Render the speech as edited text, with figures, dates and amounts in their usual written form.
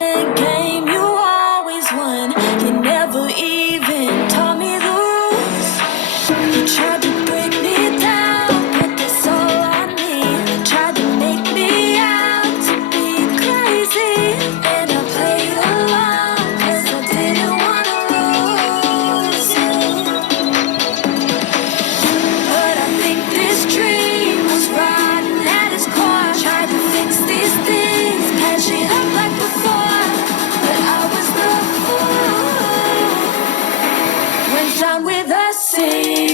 Game you always won. You never even taught me the rules. You tried to break me down, put this all on me. Tried to make me out to be crazy, and I played along 'cause I didn't wanna lose you. But I think this dream was rotten at its core. Tried to fix these things, patch it up like before, but I was the fool. Went down with a scene.